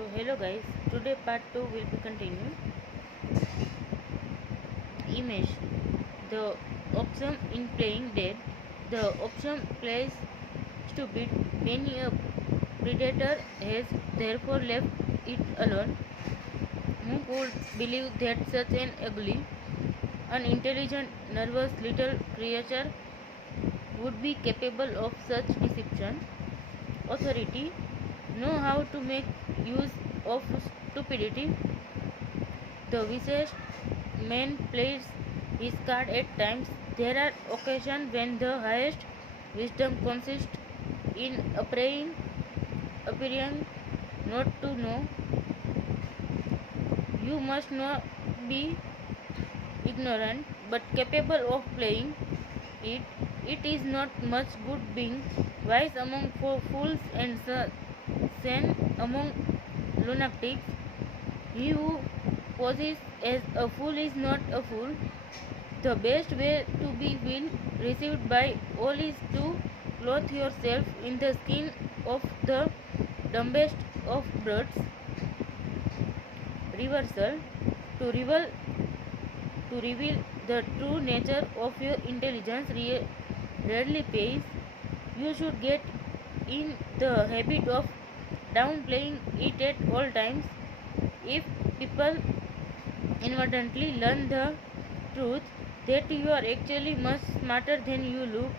So hello guys, today part 2 will be continued. Image. The option in playing dead. The option plays stupid. Many a predator has therefore left it alone. Who could believe that such an ugly, unintelligent, nervous little creature would be capable of such deception? Authority know how to make use of stupidity. The vicious man plays his card at times. There are occasions when the highest wisdom consists in appearing not to know. You must not be ignorant but capable of playing it. It is not much good being wise among fools and sane among lunatics. He who poses as a fool is not a fool. The best way to be well received by all is to clothe yourself in the skin of the dumbest of brutes. Reversal to reveal the true nature of your intelligence rarely pays. You should get in the habit of downplaying it at all times. If people inadvertently learn the truth that you are actually much smarter than you look,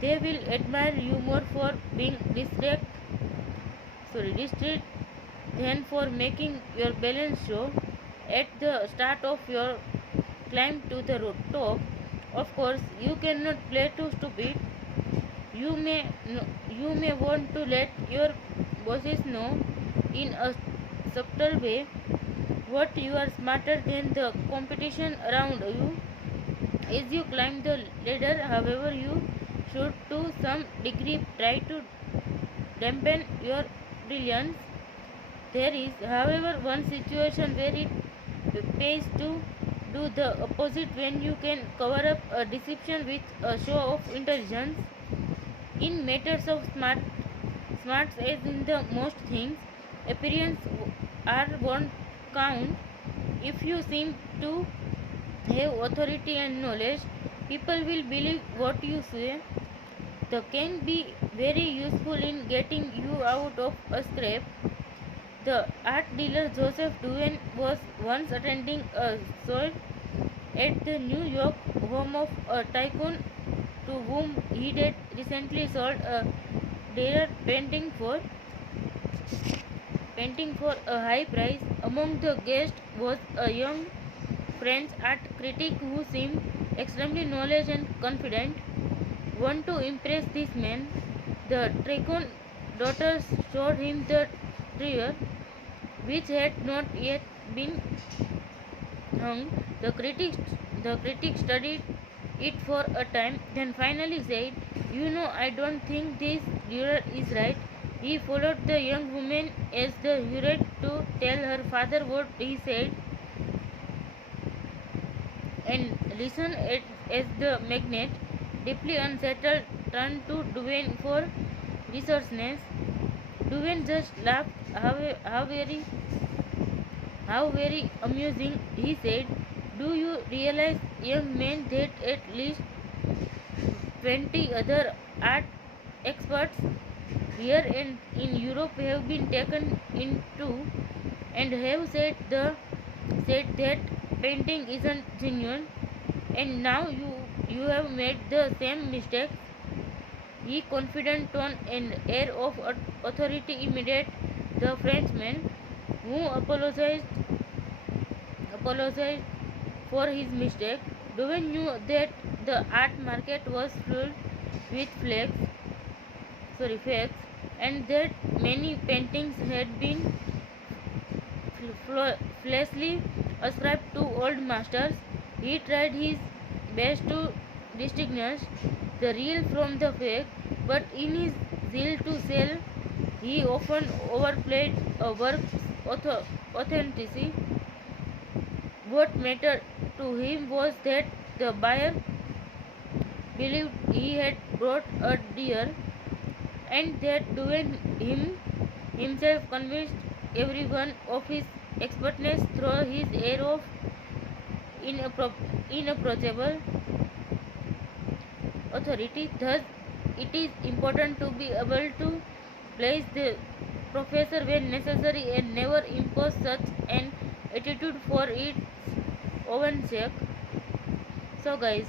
they will admire you more for being distracted than for making your balance show at the start of your climb to the top. Of course, you cannot play too stupid. You may want to let your bosses know in a subtle way what you are smarter than the competition around you. As you climb the ladder, however, you should to some degree try to dampen your brilliance. There is, however, one situation where it pays to do the opposite when you can cover up a deception with a show of intelligence. In matters of smarts as in the most things, appearance are won't count. If you seem to have authority and knowledge, people will believe what you say. They can be very useful in getting you out of a scrape. The art dealer Joseph Duane was once attending a show at the New York home of a tycoon to whom he had recently sold a dealer painting for a high price. Among the guests was a young French art critic who seemed extremely knowledgeable and confident. Want to impress this man, the tycoon daughter showed him the treasure, which had not yet been hung. The critic studied it for a time, then finally said, "You know, I don't think this dealer is right." He followed the young woman as the hurried to tell her father what he said, and listened as the magnate, deeply unsettled, turned to Duane for reassurance. Duane just laughed. How very amusing, he said. Do you realize, young man, that at least 20 other art experts here and in Europe have been taken into and have said that painting isn't genuine, and now you have made the same mistake. He confident tone and air of authority immediate the Frenchman, who apologized for his mistake. Duane knew that the art market was filled with fakes, and that many paintings had been flawlessly ascribed to old masters. He tried his best to distinguish the real from the fake, but in his zeal to sell, he often overplayed a work's authenticity. What mattered to him was that the buyer believed he had brought a deer, and that Duane himself convinced every one of his expertness through his air of inapproachable authority. Thus, it is important to be able to place the professor when necessary and never impose such an attitude for its own sake. So, guys,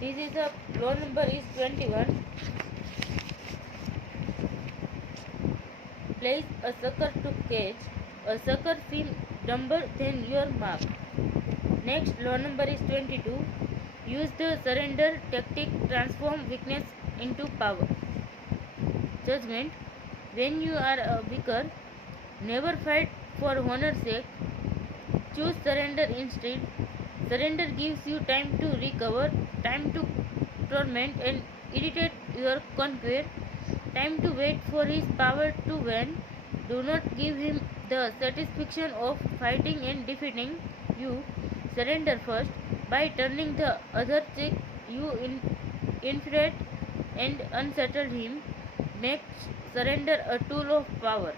this is the law number is 21. Place a sucker to catch. A sucker seems dumber than your mark. Next, law number is 22. Use the surrender tactic. Transform weakness into power. Judgment. When you are weaker, never fight for honor's sake. Choose surrender instead. Surrender gives you time to recover, time to torment and irritate your conqueror, time to wait for his power to wane. Do not give him the satisfaction of fighting and defeating you. Surrender first. By turning the other cheek, you infuriate and unsettle him. Make surrender a tool of power.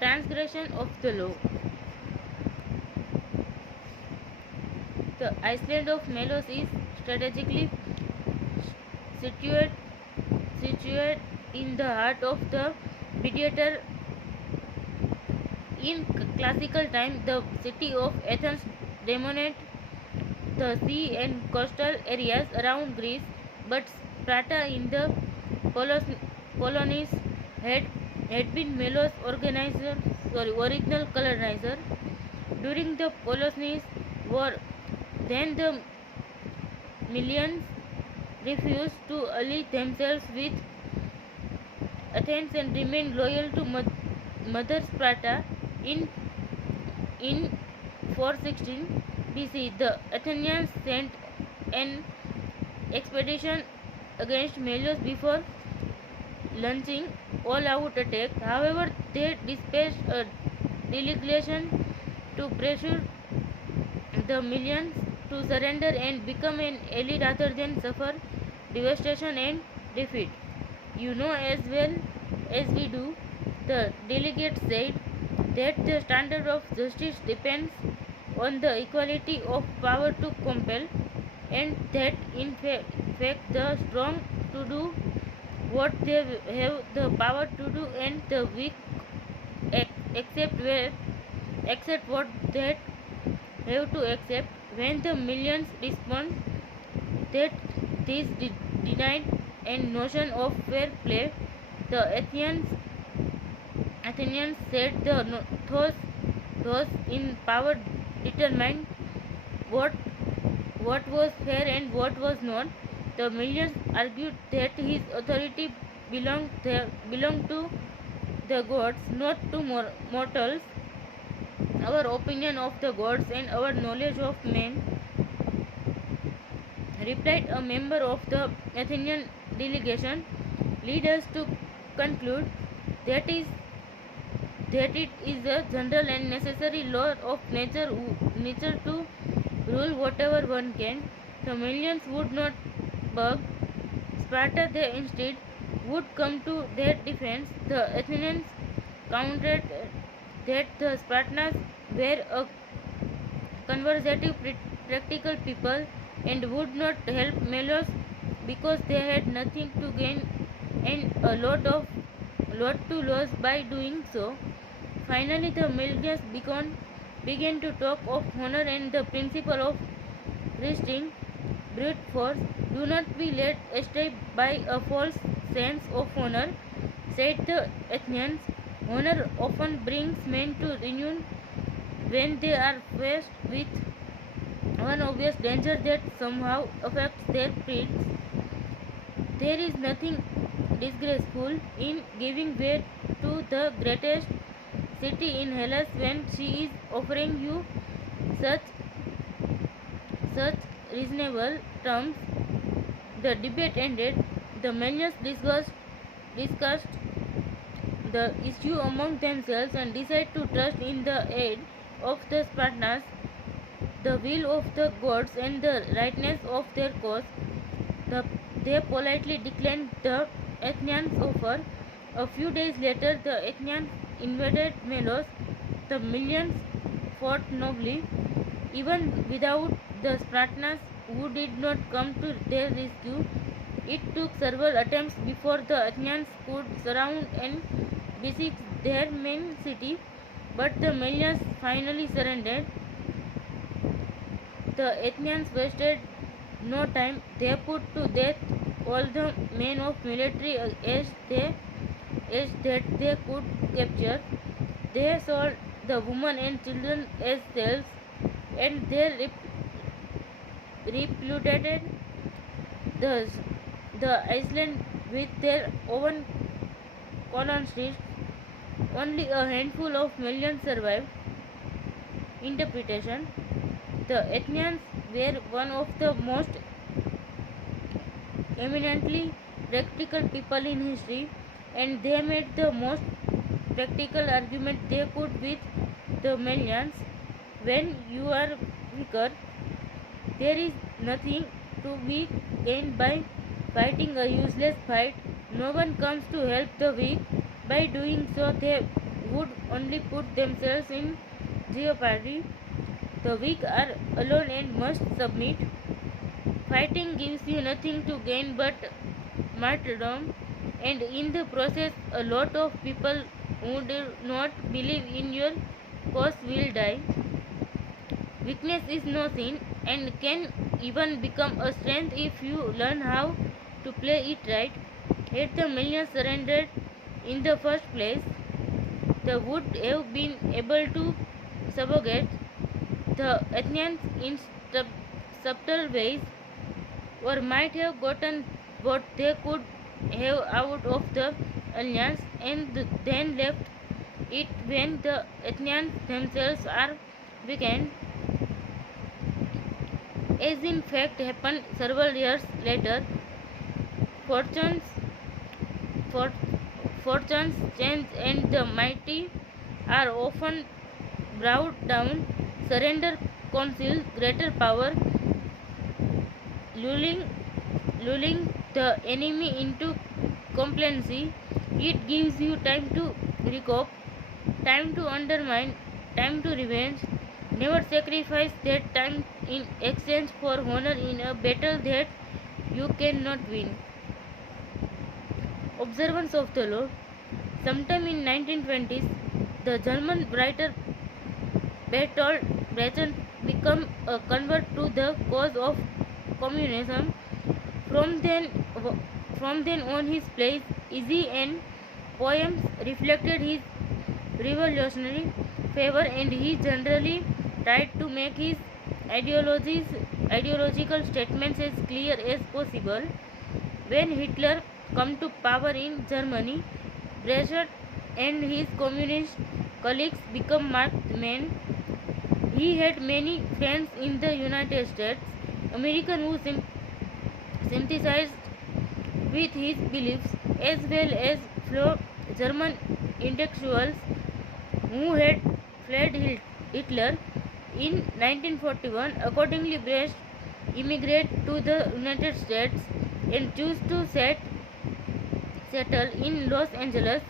Transgression of the law. The island of Melos is strategically situated in the heart of the Mediator. In classical time, the city of Athens dominated the sea and coastal areas around Greece, but Sparta in the colonies had been Melos' original colonizer. During the Peloponnese War, then the millions refused to ally themselves with Athens and remained loyal to Mother Sparta. In 416 BC, the Athenians sent an expedition against Melos before launching all-out attack. However, they dispatched a delegation to pressure the millions to surrender and become an ally rather than suffer devastation and defeat. You know as well as we do, the delegates said that the standard of justice depends on the equality of power to compel, and that in fact the strong to do what they have the power to do, and the weak accept what they have to accept. When the millions respond that this denied and notion of fair play, the Athenians said those in power determined what was fair and what was not. The millions argued that his authority belonged to the gods, not to mortals. Our opinion of the gods and our knowledge of men, replied a member of the Athenian delegation, lead us to conclude that it is a general and necessary law of nature to rule whatever one can. The millions would not bug Sparta, they instead would come to their defense. The Athenians countered that the Spartans were a conservative, practical people and would not help Melos because they had nothing to gain and a lot to lose by doing so. Finally, the millions began to talk of honor and the principle of resisting brute force. Do not be led astray by a false sense of honor, said the Athenians. Honor often brings men to reunion when they are faced with one obvious danger that somehow affects their pride. There is nothing disgraceful in giving way to the greatest city in Hellas when she is offering you such reasonable terms. The debate ended. The millions discussed the issue among themselves and decided to trust in the aid of the Spartans, the will of the gods, and the rightness of their cause. They politely declined the Athenians' offer. A few days later, the Athenians invaded Melos. The millions fought nobly, even without the Spartans, who did not come to their rescue. It took several attempts before the Athenians could surround and besiege their main city, but the Melians finally surrendered. The Athenians wasted no time. They put to death all the men of military age that they could capture. They sold the women and children as slaves, and they repluted the, the island with their own colonists. Only a handful of millions survived. Interpretation: the Athenians were one of the most eminently practical people in history, and they made the most practical argument they could with the Melians. When you are weaker, there is nothing to be gained by fighting a useless fight. No one comes to help the weak. By doing so, they would only put themselves in jeopardy. The weak are alone and must submit. Fighting gives you nothing to gain but martyrdom, and in the process, a lot of people who do not believe in your cause will die. Weakness is no sin and can even become a strength if you learn how to play it right. Had the millions surrendered in the first place, they would have been able to subjugate the Athenians in subtle ways, or might have gotten what they could have out of the alliance and then left it when the Athenians themselves are weakened, as in fact happened several years later. Fortunes, for, fortunes change and the mighty are often brought down. Surrender conceals greater power, lulling, lulling the enemy into complacency. It gives you time to recoup, time to undermine, time to revenge. Never sacrifice that time in exchange for honor in a battle that you cannot win. Observance of the law. Sometime in 1920s, the German writer Bertolt Brecht became a convert to the cause of communism. From then, from then on, his plays, essays, and poems reflected his revolutionary favor, and he generally tried to make his ideological statements as clear as possible. When Hitler came to power in Germany, Brecht and his communist colleagues became marked men. He had many friends in the United States, Americans who sympathized with his beliefs, as well as fellow German intellectuals who had fled Hitler. In 1941, accordingly, Brecht immigrated to the United States and chose to settle in Los Angeles,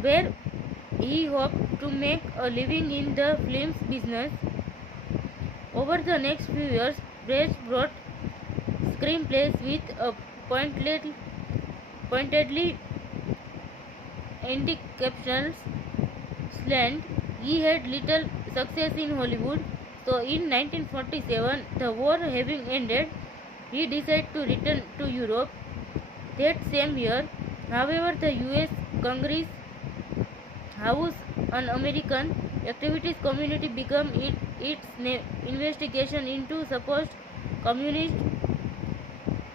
where he hoped to make a living in the films business. Over the next few years, Brecht wrote screenplays with a pointedly anti-capitalist slant. He had little success in Hollywood, so in 1947, the war having ended, he decided to return to Europe. That same year, however, the US Congress House Un-American Activities Committee began its investigation into supposed communist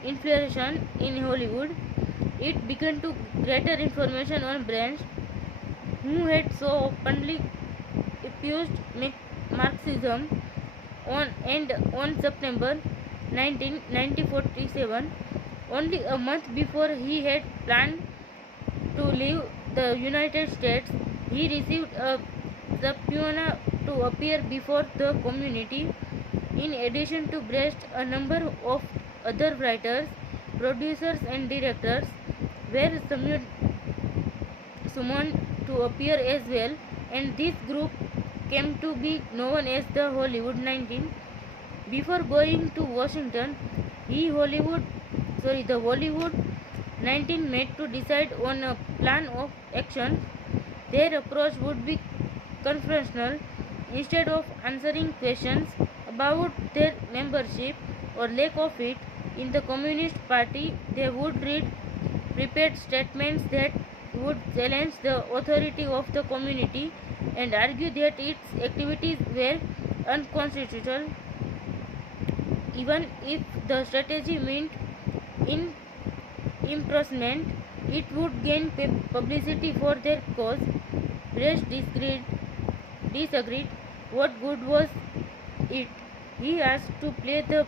infiltration in Hollywood. It began to gather information on Branch, who had so openly opposed Marxism. On September 19, 1947, only a month before he had planned to leave the United States, he received a subpoena to appear before the community. In addition to Brecht, a number of other writers, producers, and directors were summoned to appear as well, and this group came to be known as the Hollywood 19. Before going to Washington, the Hollywood 19 met to decide on a plan of action. Their approach would be confrontational. Instead of answering questions about their membership or lack of it in the Communist Party, they would read prepared statements that would challenge the authority of the community and argue that its activities were unconstitutional, even if the strategy meant in imprisonment. It would gain publicity for their cause. Brest disagreed. What good was it? He asked to play the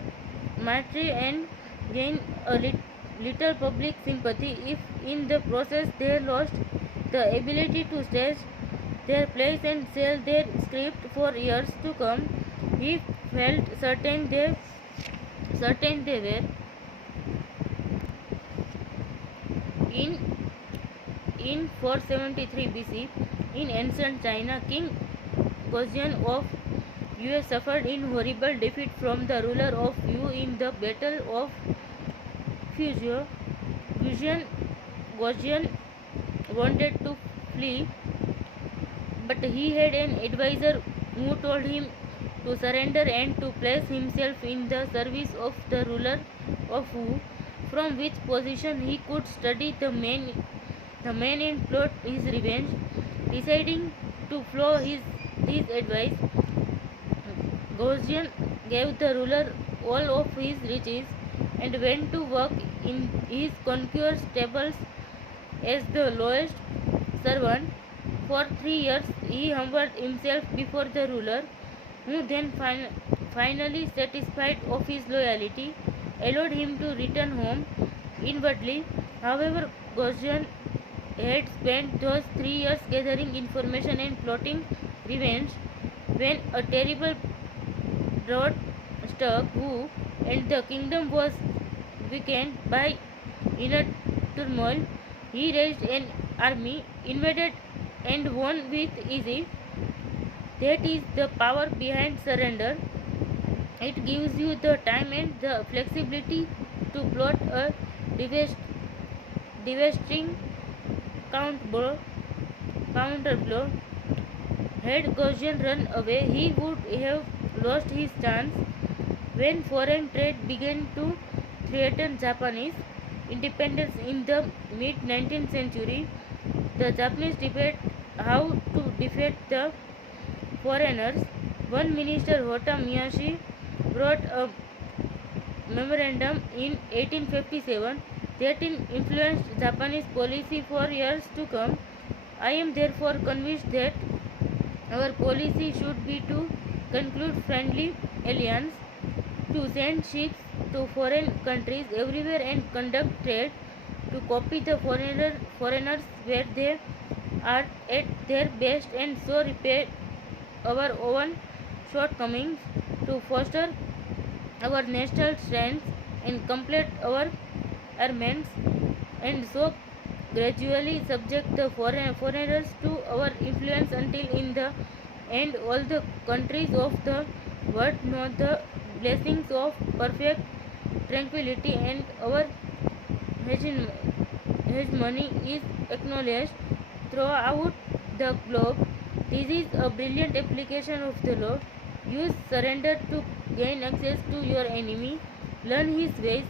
martyr and gain a little public sympathy if in the process they lost the ability to stage their plays and sell their script for years to come. He felt certain they were. In 473 BC, in ancient China, King Gozyan of US suffered in horrible defeat from the ruler of Yu in the Battle of Fuzhou. Gozyan wanted to flee, but he had an advisor who told him to surrender and to place himself in the service of the ruler of Wu, from which position he could study the man and plot his revenge. Deciding to follow this advice, Gozyan gave the ruler all of his riches and went to work in his conqueror's stables as the lowest servant. For 3 years he humbled himself before the ruler, who then finally, satisfied of his loyalty, allowed him to return home. Inwardly, however, Gozyan had spent those 3 years gathering information and plotting revenge. When a terrible drought struck Wu and the kingdom was weakened by inner turmoil, he raised an army, invaded and won with ease. That is the power behind surrender. It gives you the time and the flexibility to plot a devastating counter blow. Had Gozyan run away, he would have lost his chance. When foreign trade began to threaten Japanese independence in the mid 19th century, the Japanese debated how to defeat the foreigners. One minister, Hota Miyashi, wrote a memorandum in 1857 that influenced Japanese policy for years to come. I am therefore convinced that our policy should be to conclude friendly alliance, to send ships to foreign countries everywhere and conduct trade, to copy the foreigners where they are at their best and so repair our own shortcomings, to foster our national strength and complete our armaments, and so gradually subject the foreigners to our influence until in the end all the countries of the world know the blessings of perfect tranquility and our hegemony is acknowledged throughout the globe. This is a brilliant application of the law. Use surrender to gain access to your enemy. Learn his ways.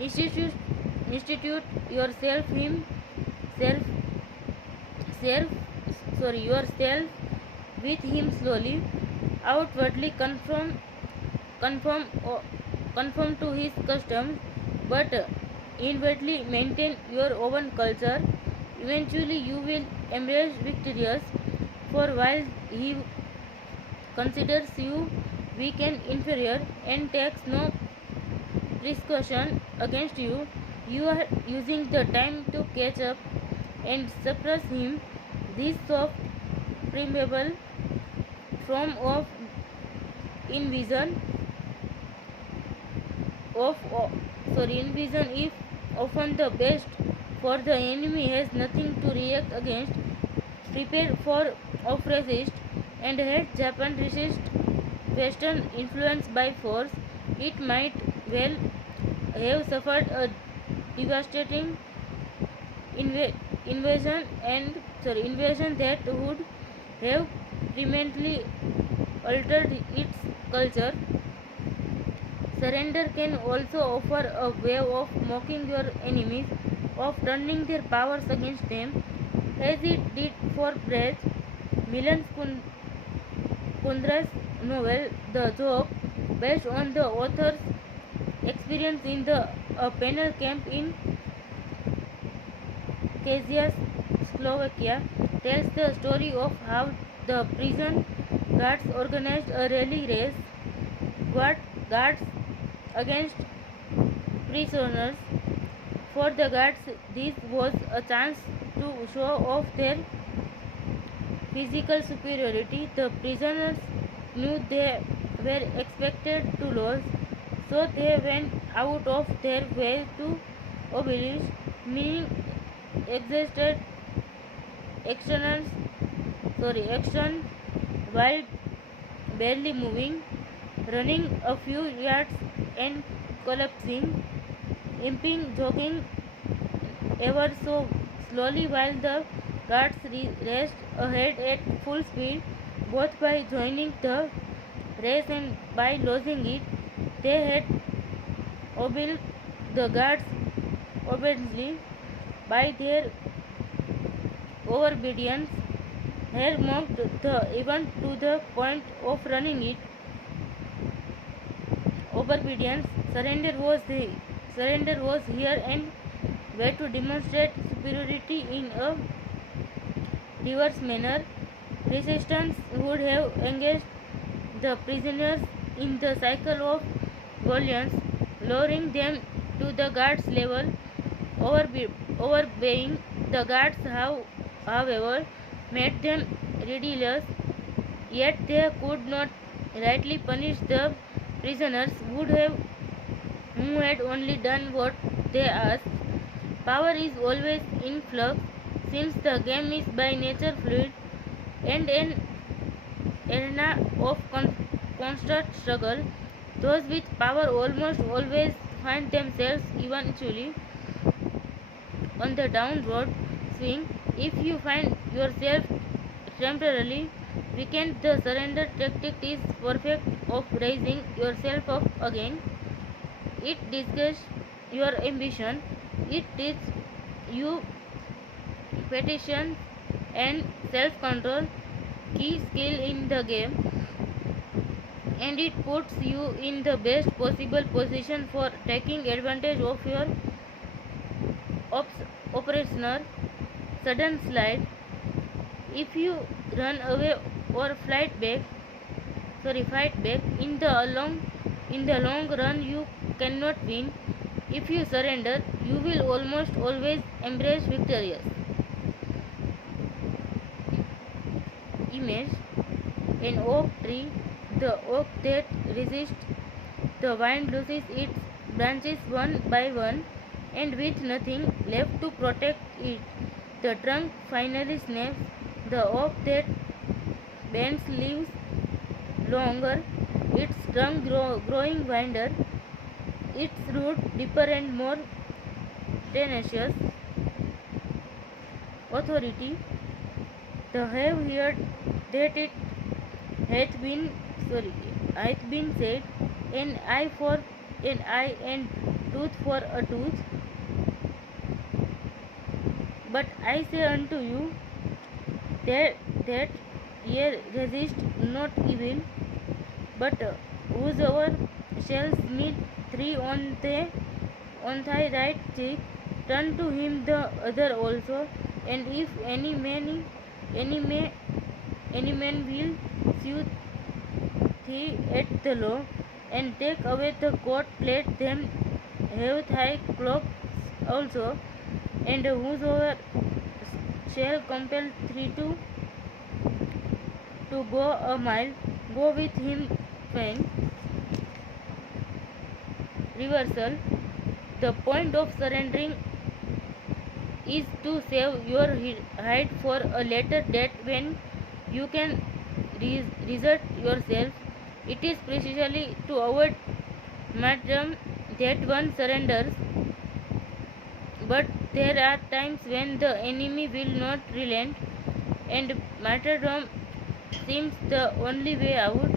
Institute yourself with him slowly. Outwardly conform to his customs, but inwardly maintain your own culture. Eventually you will emerge victorious, for while he considers you weak and inferior and takes no precaution against you, you are using the time to catch up and suppress him. This soft, preamble form of invasion is often the best, for the enemy has nothing to react against. prepare for of resist, and had Japan resist Western influence by force, it might well have suffered a devastating inva- invasion that would have permanently altered its culture. Surrender can also offer a way of mocking your enemies, of turning their powers against them, as it did for Brett Milan Kundra's novel The Joke, based on the author's experience in the penal camp in Kazia, Slovakia, tells the story of how the prison guards organized a rally race guards against prisoners. For the guards, this was a chance to show off their physical superiority. The prisoners knew they were expected to lose, so they went out of their way to oblige, meaning exhausted actions, action while barely moving, running a few yards and collapsing, limping, jogging ever so slowly while the guards raced ahead at full speed, both by joining the race and by losing it. They had obeyed the guards obediently by their obedience, had mocked the event to the point of running it. Obedience, surrender was here and way to demonstrate superiority in a reverse manner. Resistance would have engaged the prisoners in the cycle of violence, lowering them to the guards' level. Overbeing the guards, however, made them ridiculous, yet they could not rightly punish the prisoners who had only done what they asked. Power is always in flux, since the game is by nature fluid and an arena of constant struggle. Those with power almost always find themselves eventually on the downward swing. If you find yourself temporarily weakened, the surrender tactic is perfect of raising yourself up again. It disguises your ambition. It teaches you petition and self-control, key skill in the game, and it puts you in the best possible position for taking advantage of your operational sudden slide. If you run away or fight back in the long run, you cannot win. If you surrender, you will almost always embrace victorious. Image an oak tree, the oak that resists the wind loses its branches one by one, and with nothing left to protect it, the trunk finally snaps. The oak that bends leaves longer, its trunk growing wider, its root deeper and more tenacious. Authority. The have heard that it hath been said, an eye for an eye and tooth for a tooth. But I say unto you that ye resist not evil, but whosoever shall smite thee on thy right cheek, turn to him the other also. And if any man will sue thee at the law, and take away the coat, let them have thy cloak also. And whosoever shall compel thee to go a mile, go with him twain. Reversal. The point of surrendering is to save your hide for a later date when you can resort yourself. It is precisely to avoid martyrdom that one surrenders, but there are times when the enemy will not relent, and martyrdom seems the only way out.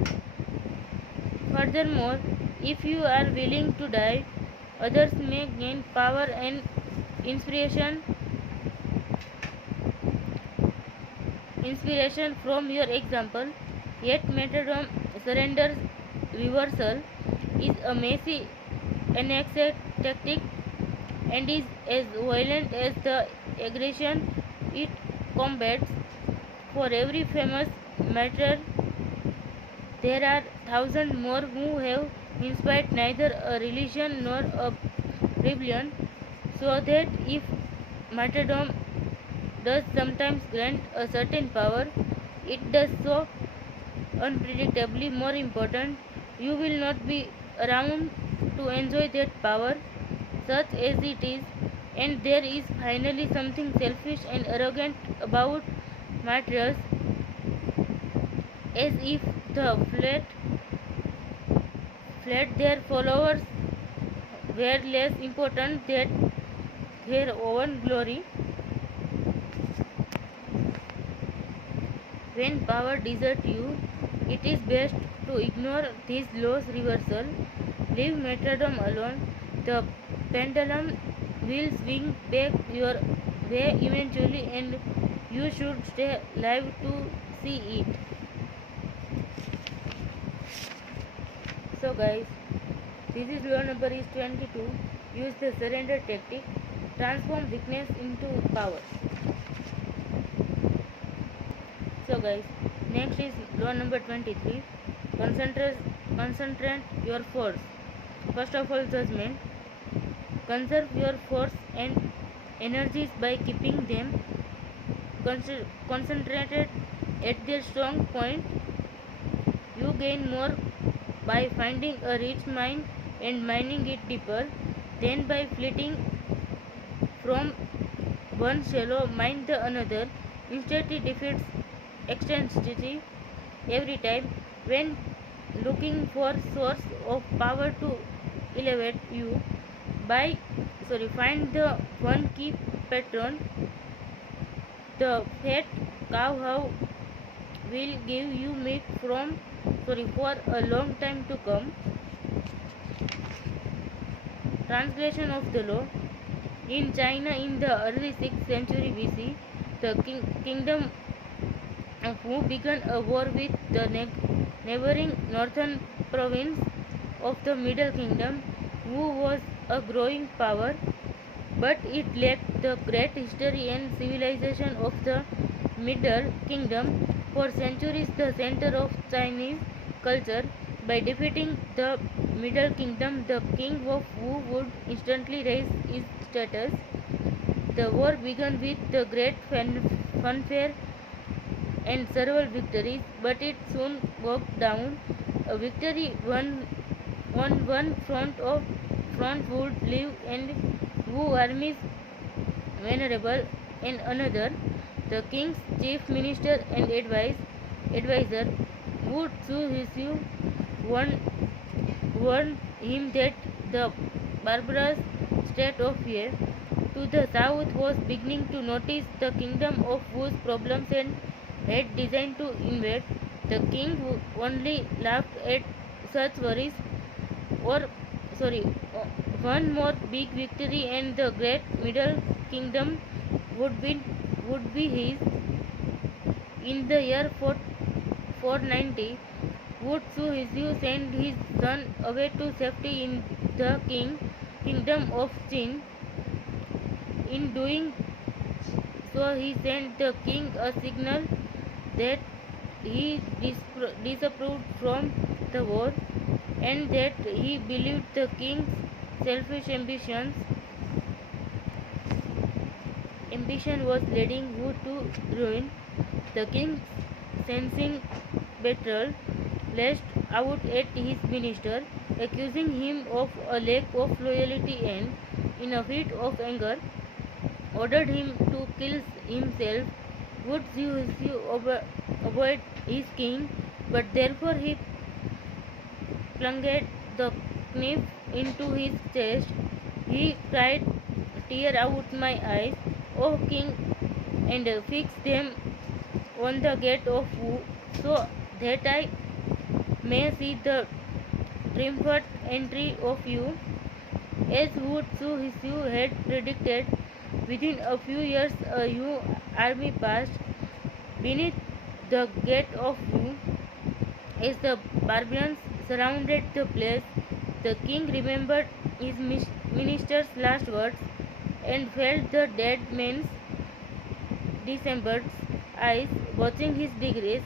Furthermore, if you are willing to die, others may gain power and inspiration inspiration from your example. Yet martyrdom surrender reversal is a messy annexed tactic and is as violent as the aggression it combats. For every famous martyr, there are thousands more who have inspired neither a religion nor a rebellion, so that if martyrdom does sometimes grant a certain power, it does so unpredictably. More important, you will not be around to enjoy that power, such as it is. And there is finally something selfish and arrogant about martyrs, as if the flat their followers were less important than their own glory. When power deserts you, it is best to ignore this loss reversal. Leave martyrdom alone. The pendulum will swing back your way eventually, and you should stay alive to see it. So guys, this is law number is 22. Use the surrender tactic. Transform weakness into power. So guys, next is law number 23. Concentrate your force. First of all, judgment. Conserve your force and energies by keeping them concentrated at their strong point. You gain more by finding a rich mine and mining it deeper than by flitting from one shallow mine to another. Instead, it defeats extensity every time when looking for source of power to elevate you. Find the one key pattern. The fat cow will give you meat for a long time to come. Translation of the law. In China in the early 6th century BC, the kingdom of Wu began a war with the neighboring northern province of the Middle Kingdom. Wu was a growing power, but it lacked the great history and civilization of the Middle Kingdom. For centuries, the center of Chinese culture. By defeating the Middle Kingdom, the king of Wu would instantly raise his status. The war began with the great fanfare and several victories, but it soon broke down. A victory on one front would leave and Wu armies vulnerable, and another, the king's chief minister and advisor, would Hsu warned him that the barbarous state of Ye to the south was beginning to notice the kingdom of Wu's problems and had designed to invade. The king only laughed at such worries. Or, sorry, one more big victory and the great Middle Kingdom would be his. In the year 490, Would Hsu sent his son away to safety in the kingdom of Qin. In doing so, he sent the king a signal that he disapproved from the war, and that he believed the king's selfish ambition was leading Wu to ruin. The king, sensing betrayal, lashed out at his minister, accusing him of a lack of loyalty, and, in a fit of anger, ordered him to kill himself. Would you avoid his king? But therefore he plunged the knife into his chest. He cried, "Tear out my eyes, O king, and fix them on the gate of wood, so that I may see the triumphant entry of you." As Wood had predicted, within a few years a huge army passed beneath the gate of Wu. As the barbarians surrounded the place, the king remembered his minister's last words and felt the dead man's dismembered eyes watching his disgrace.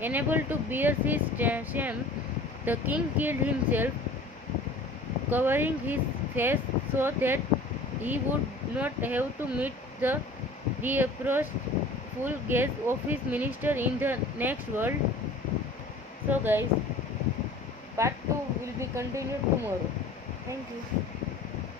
Unable to bear his shame, the king killed himself, covering his face so that he would not have to meet the reproachful gaze of his minister in the next world. So, guys, part 2 will be continued tomorrow. Thank you.